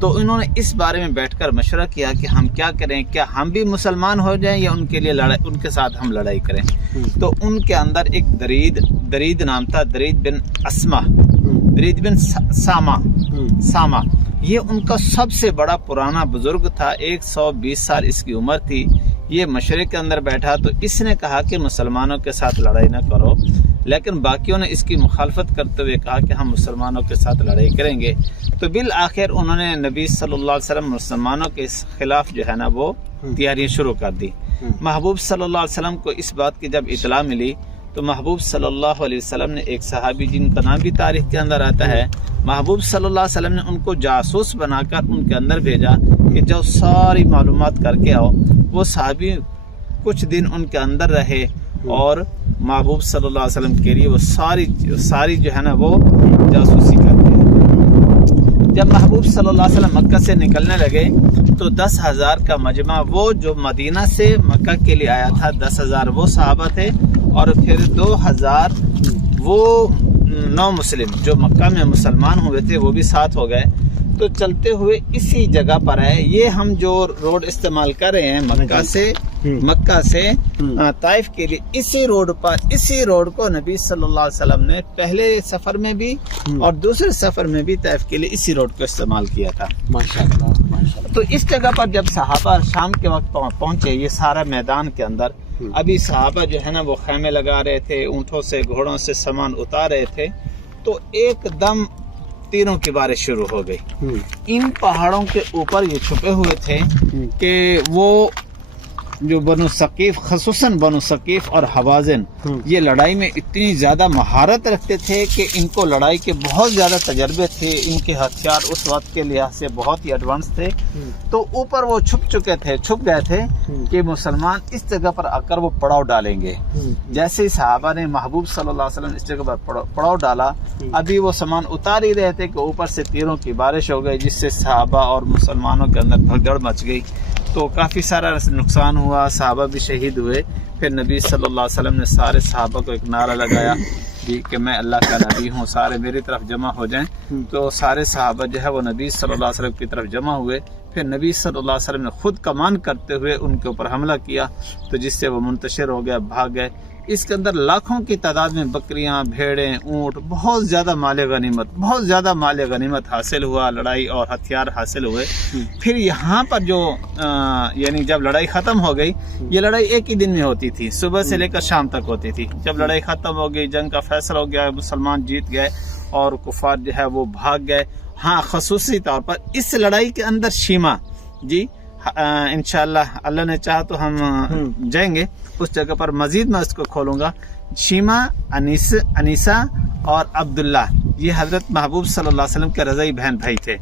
تو انہوں نے اس بارے میں بیٹھ کر مشورہ کیا کہ ہم کیا کریں، کیا ہم بھی مسلمان ہو جائیں یا ان کے لیے ان کے ساتھ ہم لڑائی کریں۔ تو ان کے اندر ایک درید نام تھا، درید بن اسما، درید بن ساما، یہ ان کا سب سے بڑا پرانا بزرگ تھا، 120 سال اس کی عمر تھی۔ یہ مشورے کے اندر بیٹھا تو اس نے کہا کہ مسلمانوں کے ساتھ لڑائی نہ کرو، لیکن باقیوں نے اس کی مخالفت کرتے ہوئے کہا کہ ہم مسلمانوں کے ساتھ لڑائی کریں گے۔ تو بالآخر انہوں نے نبی صلی اللہ علیہ وسلم مسلمانوں کے خلاف جو ہے نا وہ تیاریاں شروع کر دی۔ محبوب صلی اللہ علیہ وسلم کو اس بات کی جب اطلاع ملی تو محبوب صلی اللہ علیہ وسلم نے ایک صحابی جن کا نام بھی تاریخ کے اندر آتا ہے، محبوب صلی اللہ علیہ وسلم نے ان کو جاسوس بنا کر ان کے اندر بھیجا کہ جو ساری معلومات کر کے آؤ۔ وہ صحابی کچھ دن ان کے اندر رہے اور محبوب صلی اللہ علیہ وسلم کے لیے وہ ساری جو ہے نا وہ جاسوسی کرتے ہیں۔ جب محبوب صلی اللہ علیہ وسلم مکہ سے نکلنے لگے تو 10,000 کا مجمع، وہ جو مدینہ سے مکہ کے لیے آیا تھا 10,000 وہ صحابہ تھے، اور پھر 2,000 وہ نو مسلم جو مکہ میں مسلمان ہوئے تھے وہ بھی ساتھ ہو گئے۔ تو چلتے ہوئے اسی جگہ پر ہے، یہ ہم جو روڈ استعمال کر رہے ہیں مکہ سے طائف کے لیے، اسی روڈ کو نبی صلی اللہ علیہ وسلم نے پہلے سفر میں بھی اور دوسرے سفر میں بھی طائف کے لیے اسی روڈ کو استعمال کیا تھا۔ ماشاءاللہ۔ تو اس جگہ پر جب صحابہ شام کے وقت پہنچے، یہ سارا میدان کے اندر ابھی صحابہ جو ہے نا وہ خیمے لگا رہے تھے، اونٹوں سے گھوڑوں سے سامان اتار رہے تھے، تو ایک دم تیروں کی بارش شروع ہو گئی۔ ان پہاڑوں کے اوپر یہ چھپے ہوئے تھے کہ وہ جو بنو ثقیف، خصوصاً بنو ثقیف اور حوازن، یہ لڑائی میں اتنی زیادہ مہارت رکھتے تھے کہ ان کو لڑائی کے بہت زیادہ تجربے تھے، ان کے ہتھیار اس وقت کے لحاظ سے بہت ہی ایڈوانس تھے۔ تو اوپر وہ چھپ گئے تھے کہ مسلمان اس جگہ پر آ کر وہ پڑاؤ ڈالیں گے۔ جیسے ہی صحابہ نے محبوب صلی اللہ علیہ وسلم اس جگہ پر پڑاؤ ڈالا، ابھی وہ سامان اتار ہی رہے تھے کہ اوپر سے تیروں کی بارش ہو گئی، جس سے صحابہ اور مسلمانوں کے اندر بھگدڑ مچ گئی، تو کافی سارا نقصان ہوا، صحابہ بھی شہید ہوئے۔ پھر نبی صلی اللہ علیہ وسلم نے سارے صحابہ کو ایک نعرہ لگایا کہ میں اللہ کا نبی ہوں، سارے میری طرف جمع ہو جائیں۔ تو سارے صحابہ جو ہے وہ نبی صلی اللہ علیہ وسلم کی طرف جمع ہوئے۔ پھر نبی صلی اللہ علیہ وسلم نے خود کمان کرتے ہوئے ان کے اوپر حملہ کیا، تو جس سے وہ منتشر ہو گیا، بھاگ گئے۔ اس کے اندر لاکھوں کی تعداد میں بکریاں، بھیڑیں، اونٹ، بہت زیادہ مال غنیمت حاصل ہوا، لڑائی اور ہتھیار حاصل ہوئے۔ پھر یہاں پر جو یعنی جب لڑائی ختم ہو گئی، یہ لڑائی ایک ہی دن میں ہوتی تھی، صبح سے لے کر شام تک ہوتی تھی۔ جب لڑائی ختم ہو گئی، جنگ کا فیصلہ ہو گیا، مسلمان جیت گئے اور کفار جو ہے وہ بھاگ گئے۔ ہاں، خصوصی طور پر اس لڑائی کے اندر شیما جی انشاءاللہ اللہ نے چاہا تو ہم جائیں گے اس جگہ پر، مزید میں اس کو کھولوں گا۔ شیما، انیسہ اور عبداللہ، یہ حضرت محبوب صلی اللہ علیہ وسلم کے رضائی بہن بھائی تھے۔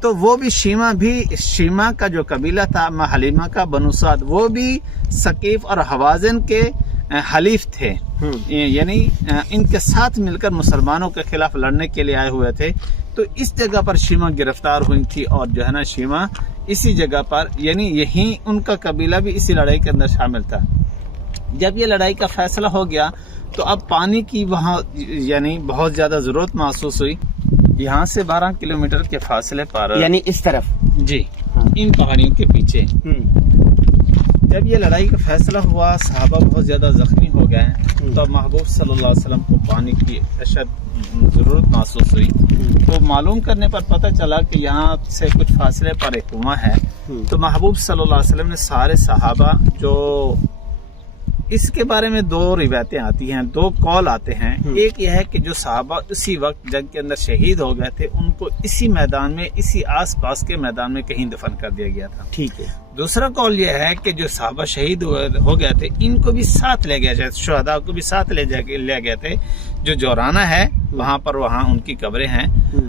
تو وہ بھی شیما کا جو قبیلہ تھا، حلیمہ کا، بنو سعد، وہ بھی ثقیف اور حوازن کے حلیف تھے، یعنی ان کے ساتھ مل کر مسلمانوں کے خلاف لڑنے کے لیے آئے ہوئے تھے۔ تو اس جگہ پر شیما گرفتار ہوئی تھی، اور جو ہے نا شیما اسی جگہ پر، یعنی یہیں ان کا قبیلہ بھی اسی لڑائی کے اندر شامل تھا۔ جب یہ لڑائی کا فیصلہ ہو گیا تو اب پانی کی وہاں یعنی بہت زیادہ ضرورت محسوس ہوئی۔ یہاں سے 12 کلومیٹر کے فاصلے پر، یعنی اس طرف جی ان پہاڑیوں کے پیچھے، جب یہ لڑائی کا فیصلہ ہوا، صحابہ بہت زیادہ زخمی ہو گئے، تو محبوب صلی اللہ علیہ وسلم کو پانی کی اشد ضرورت محسوس ہوئی۔ تو معلوم کرنے پر پتہ چلا کہ یہاں سے کچھ فاصلے پر ایک کنواں ہے۔ تو محبوب صلی اللہ علیہ وسلم نے سارے صحابہ، جو اس کے بارے میں 2 روایتیں آتی ہیں، 2 قول آتے ہیں۔ ایک یہ ہے کہ جو صحابہ اسی وقت جنگ کے اندر شہید ہو گئے تھے، ان کو اسی میدان میں، اسی آس پاس کے میدان میں کہیں دفن کر دیا گیا تھا۔ ٹھیک ہے۔ دوسرا قول یہ ہے کہ جو صحابہ شہید ہو گئے تھے، ان کو بھی ساتھ لے گیا جائے، شہداء کو بھی ساتھ لے گئے تھے۔ جو جورانہ ہے وہاں ان کی قبریں ہیں،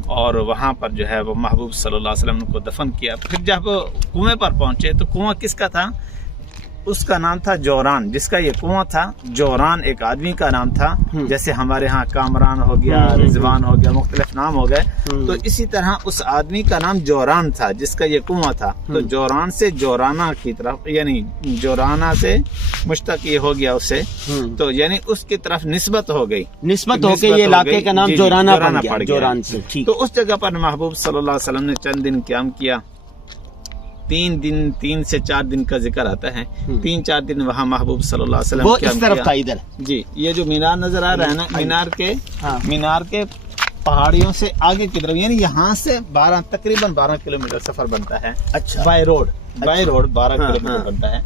اور وہاں پر جو ہے وہ محبوب صلی اللہ علیہ وسلم کو دفن کیا۔ پھر جب کنویں پر پہنچے تو کنواں کس کا تھا؟ اس کا نام تھا جوران، جس کا یہ کنواں تھا جوران ایک آدمی کا نام تھا، جیسے ہمارے ہاں کامران ہو گیا، رضوان ہو گیا، مختلف نام ہو گئے، تو اسی طرح اس آدمی کا نام جوران تھا جس کا یہ کنواں تھا، تو جوران سے جورانہ کی طرف، یعنی جورانہ سے مشتق یہ ہو گیا اسے، تو یعنی اس کی طرف نسبت ہو گئی، نسبت ہو کے یہ علاقے کا نام جورانہ پڑ گیا، جوران سے، ٹھیک۔ تو اس جگہ پر محبوب صلی اللہ علیہ وسلم نے چند دن قیام کیا، 3 سے 4 دن کا ذکر آتا ہے، 3-4 دن وہاں محبوب صلی اللہ علیہ وسلم وہ قیام اس طرف کیا۔ تھا ادھر، جی یہ جو مینار نظر آ رہا ہے نا، مینار کے پہاڑیوں سے آگے کی طرف، یعنی یہاں سے تقریباً 12 کلومیٹر سفر بنتا ہے، اچھا، بائی روڈ 12 کلومیٹر بنتا ہے۔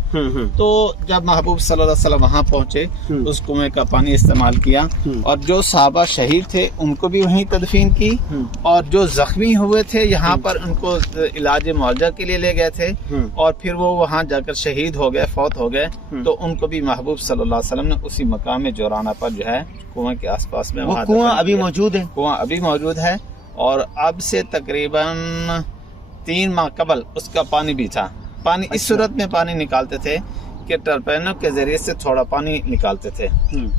تو جب محبوب صلی اللہ علیہ وسلم وہاں پہنچے، اس کنویں کا پانی استعمال کیا، اور جو صحابہ شہید تھے ان کو بھی وہیں تدفین کی، اور جو زخمی ہوئے تھے یہاں پر ان کو علاج معالجہ کے لیے لے گئے تھے، اور پھر وہ وہاں جا کر شہید ہو گئے، فوت ہو گئے، تو ان کو بھی محبوب صلی اللہ علیہ وسلم نے اسی مقام جورانہ پر جو ہے کنویں کے آس پاس میں، وہ کنواں ابھی موجود ہے، کنواں ابھی موجود ہے، اور اب سے تقریباً 3 ماہ قبل اس کا پانی بھی تھا۔ پانی اس صورت میں پانی نکالتے تھے کہ ٹرپینوں کے ذریعے سے تھوڑا پانی نکالتے تھے،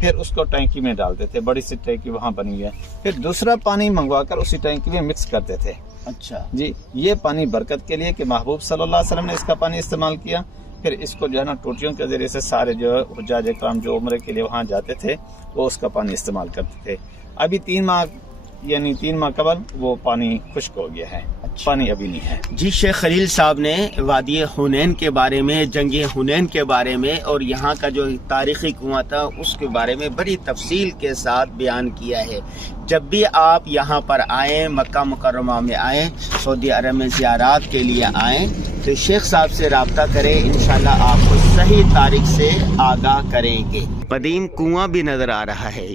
پھر اس کو ٹینکی میں ڈالتے تھے، بڑی سی ٹینکی وہاں بنی ہے، پھر دوسرا پانی منگوا کر اسی ٹینکی میں مکس کرتے تھے۔ اچھا جی یہ پانی برکت کے لیے کہ محبوب صلی اللہ علیہ وسلم نے اس کا پانی استعمال کیا، پھر اس کو جو ہے نا ٹوٹیوں کے ذریعے سے سارے جو حجاج کرام جو عمرے کے لیے وہاں جاتے تھے وہ اس کا پانی استعمال کرتے تھے۔ ابھی 3 ماہ قبل وہ پانی خشک ہو گیا ہے، پانی ابھی نہیں ہے۔ جی شیخ خلیل صاحب نے وادی حنین کے بارے میں، جنگ حنین کے بارے میں، اور یہاں کا جو تاریخی کنواں تھا اس کے بارے میں بڑی تفصیل کے ساتھ بیان کیا ہے۔ جب بھی آپ یہاں پر آئیں، مکہ مکرمہ میں آئیں، سعودی عرب میں زیارات کے لیے آئیں، تو شیخ صاحب سے رابطہ کریں، انشاءاللہ آپ کو صحیح تاریخ سے آگاہ کریں گے۔ قدیم کنواں بھی نظر آ رہا ہے،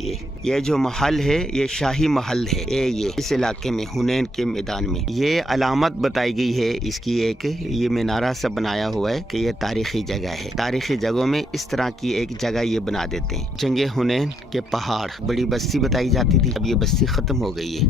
یہ جو محل ہے یہ شاہی محل ہے، یہ اس علاقے میں حنین کے میدان میں یہ علامت بتائی گئی ہے اس کی، ایک یہ مینارہ سے بنایا ہوا ہے کہ یہ تاریخی جگہ ہے۔ تاریخی جگہوں میں اس طرح کی ایک جگہ یہ بنا دیتے ہیں۔ جنگ حنین کے پہاڑ، بڑی بستی بتائی جاتی تھی، اب یہ بستی ختم ہو گئی ہے۔